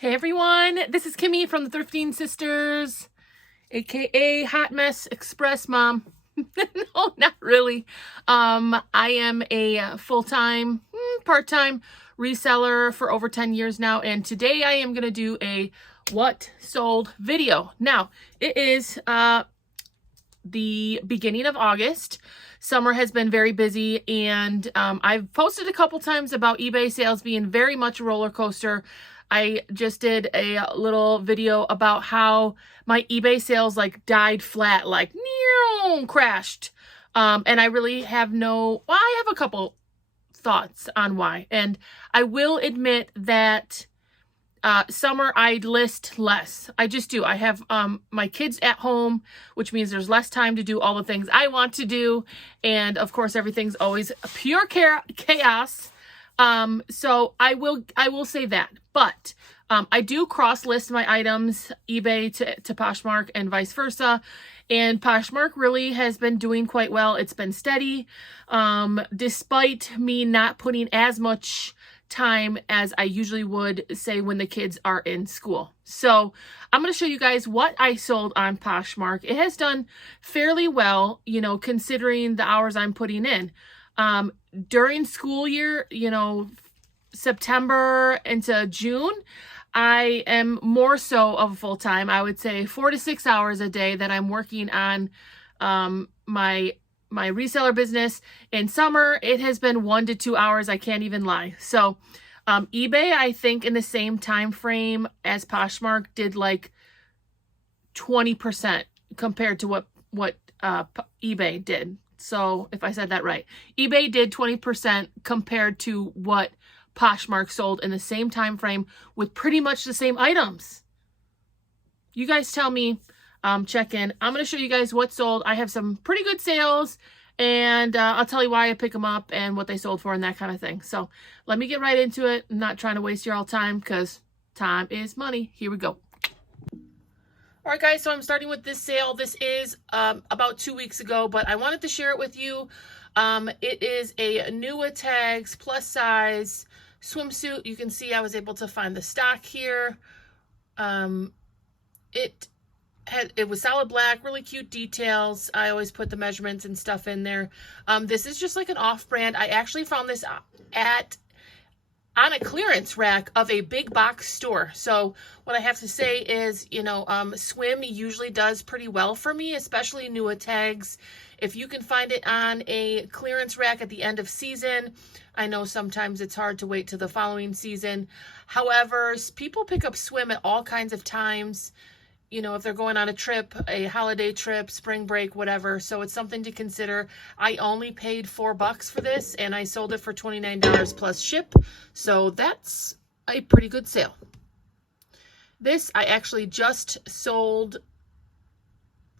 Hey everyone, this is Kimmy from the Thrifting Sisters, aka Hot Mess Express Mom. No, not really. I am a full-time, part-time reseller for over 10 years now, and today I am going to do a what sold video. Now, it is the beginning of August. Summer has been very busy, and I've posted a couple times about eBay sales being very much a roller coaster. I just did a little video about how my eBay sales like died flat, like crashed. And I really have I have a couple thoughts on why. And I will admit that summer I list less. I just do. I have my kids at home, which means there's less time to do all the things I want to do. And of course, everything's always pure chaos. So I will say that, but I do cross list my items, eBay to Poshmark and vice versa. And Poshmark really has been doing quite well. It's been steady, despite me not putting as much time as I usually would, say, when the kids are in school. So I'm going to show you guys what I sold on Poshmark. It has done fairly well, considering the hours I'm putting in. During school year, September into June, I am more so of full time. I would say 4 to 6 hours a day that I'm working on my reseller business. In summer, it has been 1 to 2 hours. I can't even lie. So eBay, I think in the same time frame as Poshmark, did like 20% compared to what eBay did. So if I said that right, eBay did 20% compared to what Poshmark sold in the same time frame with pretty much the same items. You guys tell me, check in. I'm going to show you guys what sold. I have some pretty good sales, and I'll tell you why I pick them up and what they sold for and that kind of thing. So let me get right into it. I'm not trying to waste your all time because time is money. Here we go. All right, guys, so I'm starting with this sale. This is about 2 weeks ago, but I wanted to share it with you. It is a Nua Tags plus size swimsuit. You can see I was able to find the stock here. It was solid black, really cute details. I always put the measurements and stuff in there. This is just like an off-brand. I actually found this on a clearance rack of a big box store. So what I have to say is, swim usually does pretty well for me, especially Nua Tags. If you can find it on a clearance rack at the end of season, I know sometimes it's hard to wait to the following season. However, people pick up swim at all kinds of times, if they're going on a trip, a holiday trip, spring break, whatever. So it's something to consider. I only paid $4 for this, and I sold it for $29 plus ship. So that's a pretty good sale. This I actually just sold,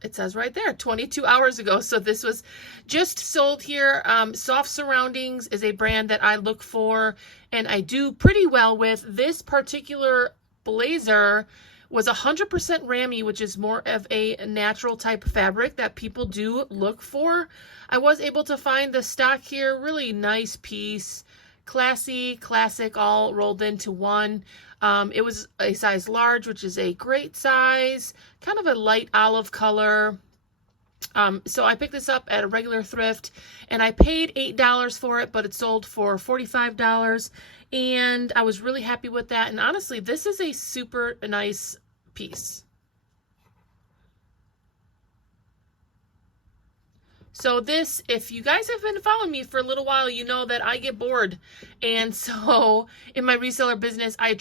it says right there, 22 hours ago. So this was just sold here. Soft Surroundings is a brand that I look for and I do pretty well with. This particular blazer was 100% Rami, which is more of a natural type fabric that people do look for. I was able to find the stock here. Really nice piece. Classy, classic, all rolled into one. It was a size large, which is a great size. Kind of a light olive color. So I picked this up at a regular thrift, and I paid $8 for it, but it sold for $45. And I was really happy with that. And honestly, this is a super nice piece. So this, if you guys have been following me for a little while, you know that I get bored. And so in my reseller business, I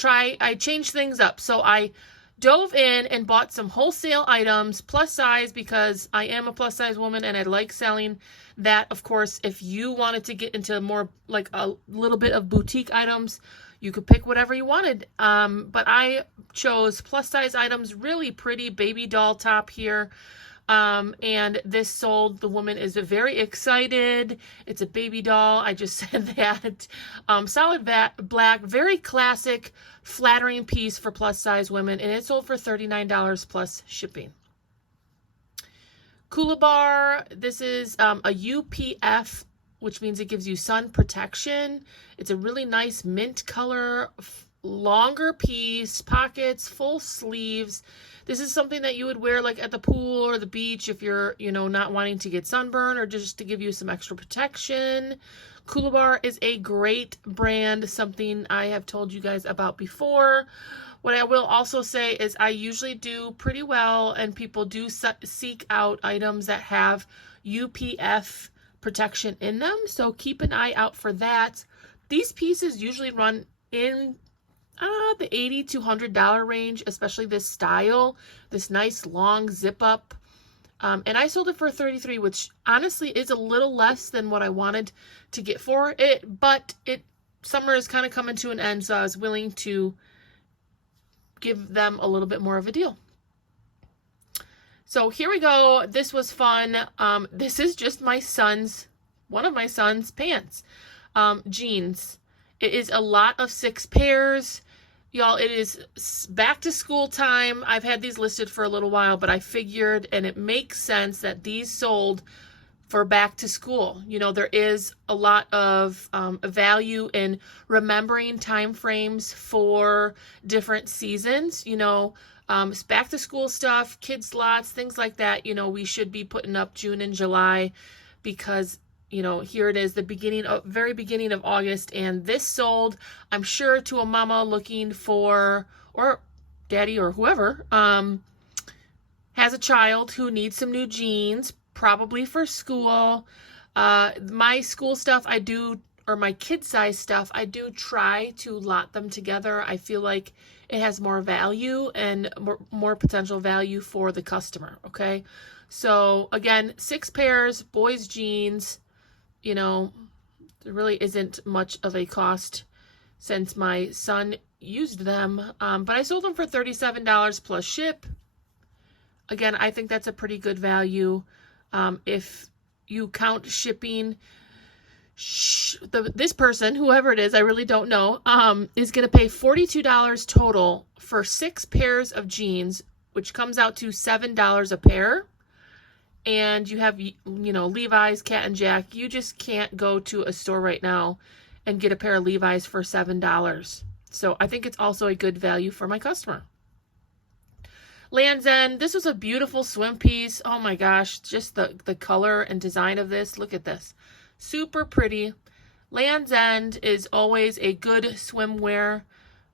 change things up. So I dove in and bought some wholesale items, plus size, because I am a plus size woman and I like selling that. Of course, if you wanted to get into more like a little bit of boutique items, you could pick whatever you wanted. But I chose plus size items, really pretty baby doll top here. And this sold. The woman is very excited. It's a baby doll. I just said that. Solid black, very classic, flattering piece for plus size women. And it sold for $39 plus shipping. Coolabar, this is a UPF, which means it gives you sun protection. It's a really nice mint color, longer piece, pockets, full sleeves. This is something that you would wear like at the pool or the beach if you're, you know, not wanting to get sunburn or just to give you some extra protection. Coolabar is a great brand, something I have told you guys about before. What I will also say is I usually do pretty well, and people do seek out items that have UPF protection in them, so keep an eye out for that. These pieces usually run in the $80 to $100 range, especially this style, this nice long zip up. And I sold it for $33, which honestly is a little less than what I wanted to get for it, but summer is kind of coming to an end, so I was willing to give them a little bit more of a deal. So here we go. This was fun. This is just one of my son's pants, jeans. It is a lot of 6 pairs. Y'all, it is back to school time. I've had these listed for a little while, but I figured, and it makes sense, that these sold for back to school. You know, there is a lot of value in remembering time frames for different seasons. You know, back to school stuff, kids lots, things like that. You know, we should be putting up June and July because, you know, here it is, the very beginning of August, and this sold, I'm sure, to a mama looking for, or daddy or whoever, has a child who needs some new jeans, probably for school. My school stuff I do, or my kid size stuff, I do try to lot them together. I feel like it has more value and more potential value for the customer, okay? So again, 6 pairs, boys jeans. You know, there really isn't much of a cost since my son used them, but I sold them for $37 plus ship. Again, I think that's a pretty good value. If you count shipping, this person, whoever it is, I really don't know, is going to pay $42 total for 6 pairs of jeans, which comes out to $7 a pair. And you have, you know, Levi's, Cat and Jack. You just can't go to a store right now and get a pair of Levi's for $7. So I think it's also a good value for my customer. Land's End, this was a beautiful swim piece. Oh my gosh, just the color and design of this. Look at this. Super pretty. Land's End is always a good swimwear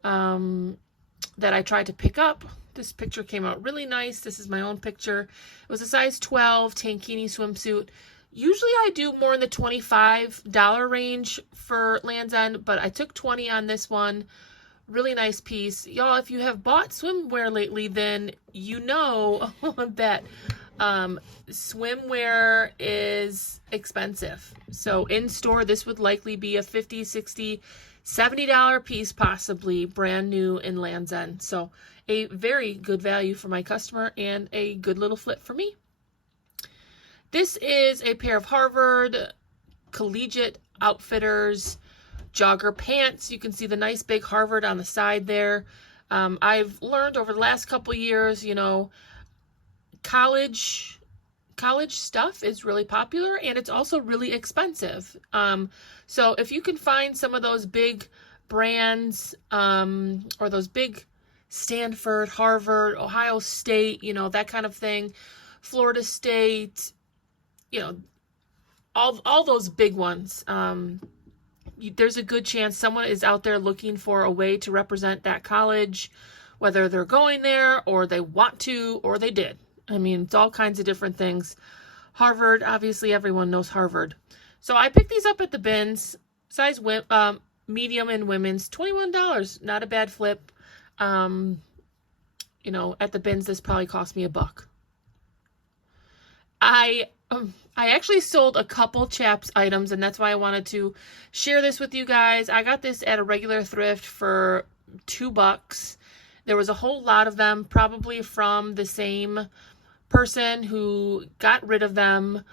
that I try to pick up. This picture came out really nice. This is my own picture. It was a size 12 tankini swimsuit. Usually I do more in the $25 range for Land's End, but I took $20 on this one. Really nice piece. Y'all, if you have bought swimwear lately, then you know that swimwear is expensive. So in store, this would likely be a $50, $60, $70 piece, possibly brand new in Land's End. So a very good value for my customer and a good little flip for me. This is a pair of Harvard Collegiate Outfitters jogger pants. You can see the nice big Harvard on the side there. I've learned over the last couple years, you know, college stuff is really popular, and it's also really expensive. So if you can find some of those big brands, or those big Stanford, Harvard, Ohio State, you know, that kind of thing, Florida State, you know, all those big ones, there's a good chance someone is out there looking for a way to represent that college, whether they're going there or they want to or they did. I mean, it's all kinds of different things. Harvard, obviously everyone knows Harvard. So I picked these up at the bins, size medium and women's, $21. Not a bad flip. You know, at the bins, this probably cost me $1. I actually sold a couple Chaps items, and that's why I wanted to share this with you guys. I got this at a regular thrift for $2. There was a whole lot of them, probably from the same person who got rid of them.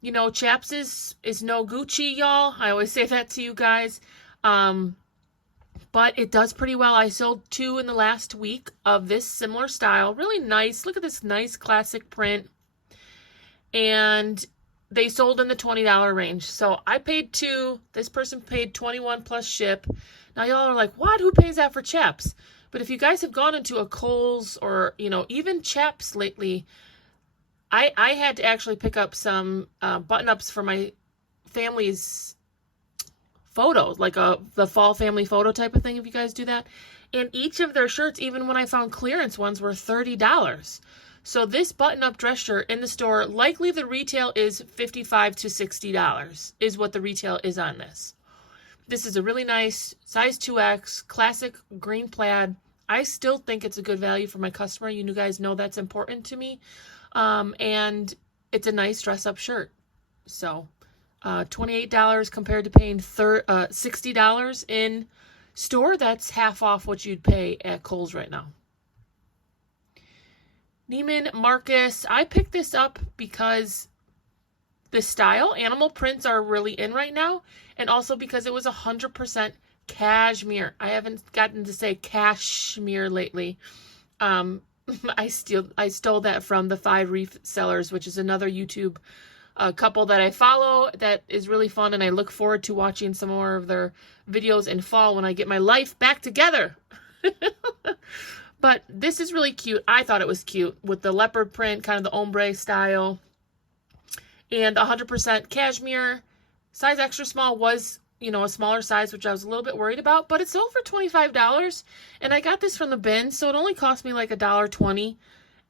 You know, Chaps is no Gucci, y'all. I always say that to you guys. But it does pretty well. I sold 2 in the last week of this similar style. Really nice. Look at this nice classic print. And they sold in the $20 range. So I paid $2. This person paid $21 plus ship. Now y'all are like, what? Who pays that for chaps? But if you guys have gone into a Kohl's or, even chaps lately, I had to actually pick up some button-ups for my family's photos, like the fall family photo type of thing, if you guys do that. And each of their shirts, even when I found clearance ones, were $30. So this button-up dress shirt in the store, likely the retail is $55 to $60 is what the retail is on this. This is a really nice size 2X, classic green plaid. I still think it's a good value for my customer. You guys know that's important to me. And it's a nice dress-up shirt. So $28 compared to paying $60 in store. That's half off what you'd pay at Kohl's right now. Neiman Marcus. I picked this up because the style, animal prints are really in right now, and also because it was 100% cashmere. I haven't gotten to say cashmere lately. I stole that from the 5 Resellers, which is another YouTube couple that I follow that is really fun, and I look forward to watching some more of their videos in fall when I get my life back together. But this is really cute. I thought it was cute with the leopard print, kind of the ombre style. And 100% cashmere. Size extra small was, a smaller size, which I was a little bit worried about. But it sold for $25. And I got this from the bin, so it only cost me like $1.20.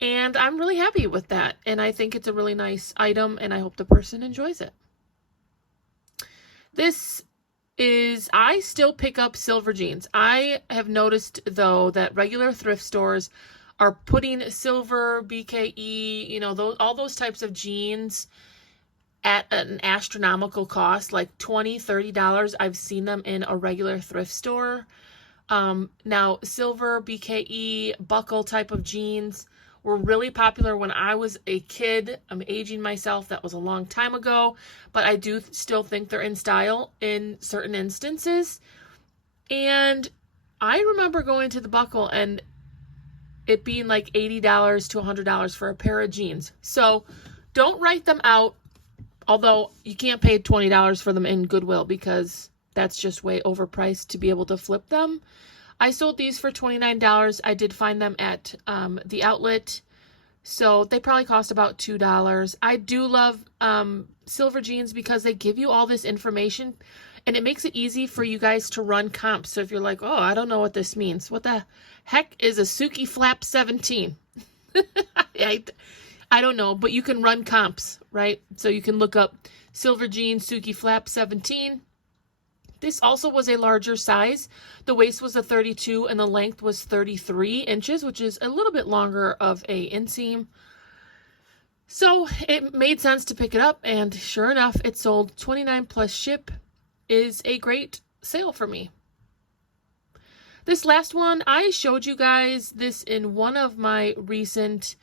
And I'm really happy with that. And I think it's a really nice item, and I hope the person enjoys it. This is, I still pick up silver jeans. I have noticed, though, that regular thrift stores are putting silver, BKE, all those types of jeans at an astronomical cost, like $20, $30. I've seen them in a regular thrift store. Now, silver, BKE, buckle type of jeans were really popular when I was a kid. I'm aging myself. That was a long time ago, but I do still think they're in style in certain instances. And I remember going to the buckle and it being like $80 to $100 for a pair of jeans. So don't write them out, although you can't pay $20 for them in Goodwill because that's just way overpriced to be able to flip them. I sold these for $29. I did find them at the outlet, so they probably cost about $2. I do love silver jeans because they give you all this information, and it makes it easy for you guys to run comps. So if you're like, oh, I don't know what this means. What the heck is a Suki Flap 17? I don't know, but you can run comps, right? So you can look up silver jeans, Suki Flap 17. This also was a larger size. The waist was a 32 and the length was 33 inches, which is a little bit longer of a inseam. So it made sense to pick it up, and sure enough, it sold. $29 plus ship is a great sale for me. This last one, I showed you guys this in one of my recent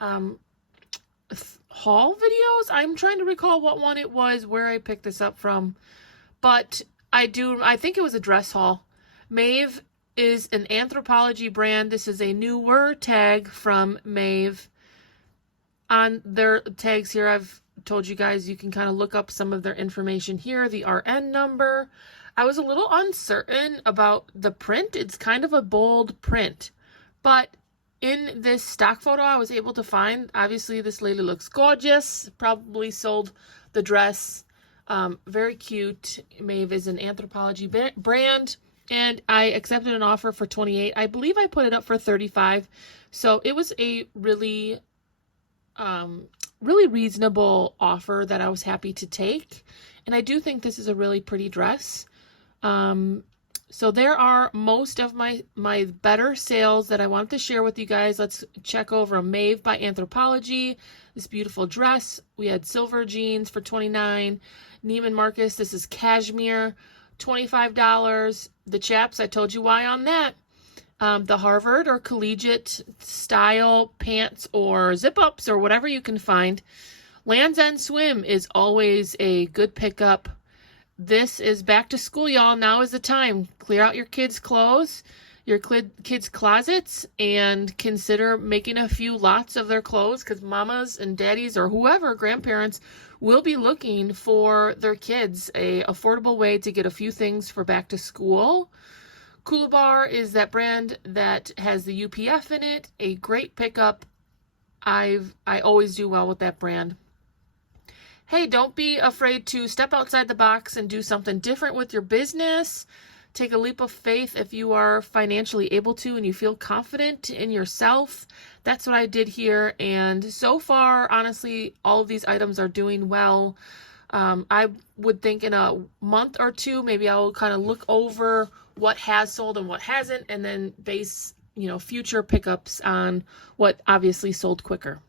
haul videos. I'm trying to recall what one it was, where I picked this up from. But I think it was a dress haul. Maeve is an Anthropologie brand. This is a newer tag from Maeve. On their tags here, I've told you guys you can kind of look up some of their information here. The RN number. I was a little uncertain about the print. It's kind of a bold print. But in this stock photo I was able to find, obviously this lady looks gorgeous. Probably sold the dress. Very cute. Maeve is an Anthropologie brand, and I accepted an offer for $28. I believe I put it up for $35. So it was a really reasonable offer that I was happy to take. And I do think this is a really pretty dress. So there are most of my better sales that I wanted to share with you guys. Let's check over Maeve by Anthropologie. This beautiful dress. We had silver jeans for $29. Neiman Marcus, this is cashmere, $25. The chaps, I told you why on that. The Harvard or collegiate style pants or zip-ups or whatever you can find. Land's End Swim is always a good pickup. This is back to school, y'all. Now is the time. Clear out your kids' clothes. your kids' closets and consider making a few lots of their clothes, because mamas and daddies or whoever, grandparents, will be looking for their kids a affordable way to get a few things for back to school. Coolabar is that brand that has the UPF in it, a great pickup. I always do well with that brand. Hey, don't be afraid to step outside the box and do something different with your business. Take a leap of faith if you are financially able to and you feel confident in yourself. That's what I did here. And so far, honestly, all of these items are doing well. I would think in a month or two, maybe I'll kind of look over what has sold and what hasn't, and then base, future pickups on what obviously sold quicker.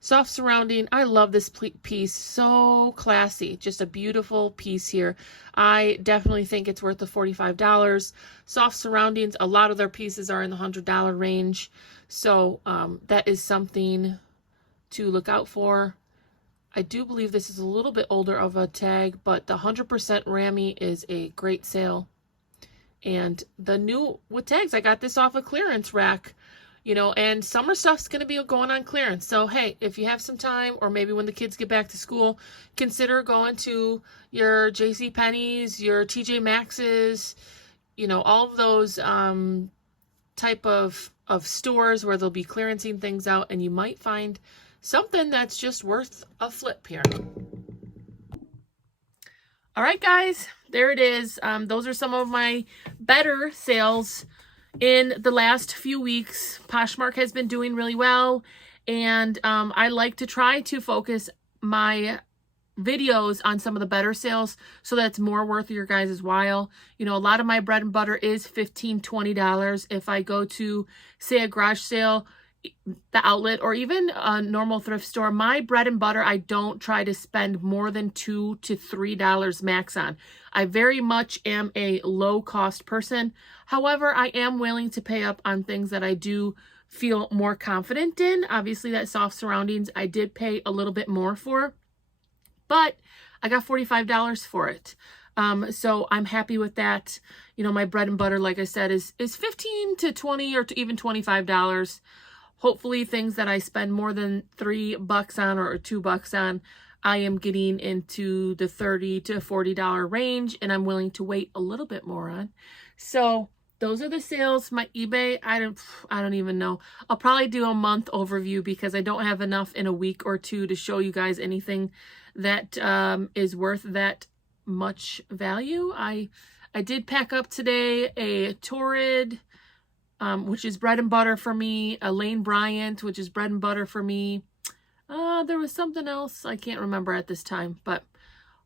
Soft surrounding, I love this piece, so classy, just a beautiful piece here. I definitely think it's worth the $45. Soft surroundings, a lot of their pieces are in the $100 range, so that is something to look out for. I do believe this is a little bit older of a tag, but the 100% Rami is a great sale. And the new with tags, I got this off a clearance rack. And summer stuff's going to be going on clearance. So, hey, if you have some time, or maybe when the kids get back to school, consider going to your JCPenney's, your TJ Maxx's, all of those type of stores where they'll be clearancing things out, and you might find something that's just worth a flip here. All right, guys, there it is. Those are some of my better sales in the last few weeks. Poshmark has been doing really well, and I like to try to focus my videos on some of the better sales so that's more worth your guys' while. A lot of my bread and butter is $15, $20. If I go to, say, a garage sale, the outlet, or even a normal thrift store, my bread and butter, I don't try to spend more than $2 to $3 max on. I very much am a low cost person. However, I am willing to pay up on things that I do feel more confident in. Obviously, that soft surroundings, I did pay a little bit more for, but I got $45 for it. So I'm happy with that. My bread and butter, like I said, is $15 to $20 or to even $25. Hopefully things that I spend more than $3 on or $2 on, I am getting into the $30 to $40 range, and I'm willing to wait a little bit more on. So those are the sales. My eBay, I don't even know. I'll probably do a month overview because I don't have enough in a week or two to show you guys anything that is worth that much value. I did pack up today a Torrid, which is bread and butter for me, a Lane Bryant, which is bread and butter for me. There was something else I can't remember at this time, but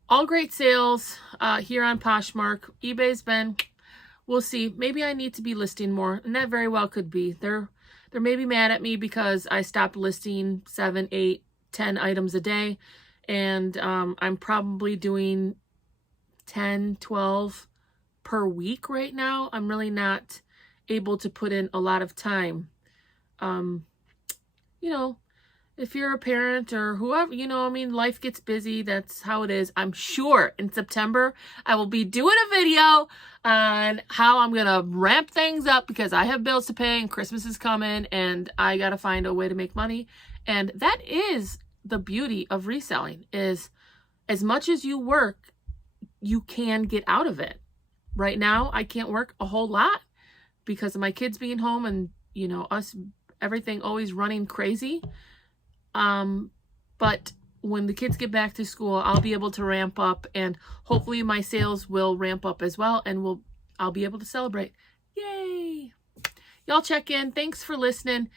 all great sales here on Poshmark. eBay's been, we'll see. Maybe I need to be listing more, and that very well could be. They're maybe mad at me because I stopped listing 7, 8, 10 items a day, and I'm probably doing 10, 12 per week right now. I'm really not able to put in a lot of time. If you're a parent or whoever, life gets busy. That's how it is. I'm sure in September I will be doing a video on how I'm gonna ramp things up because I have bills to pay and Christmas is coming and I gotta find a way to make money. And that is the beauty of reselling, is as much as you work, you can get out of it. Right now, I can't work a whole lot because of my kids being home and, us, everything always running crazy. But when the kids get back to school, I'll be able to ramp up, and hopefully my sales will ramp up as well, and I'll be able to celebrate. Yay! Y'all check in. Thanks for listening.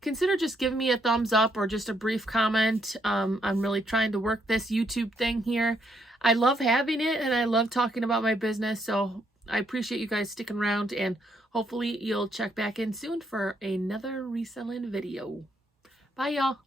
Consider just giving me a thumbs up or just a brief comment. I'm really trying to work this YouTube thing here. I love having it, and I love talking about my business, so I appreciate you guys sticking around, and hopefully you'll check back in soon for another reselling video. Bye, y'all.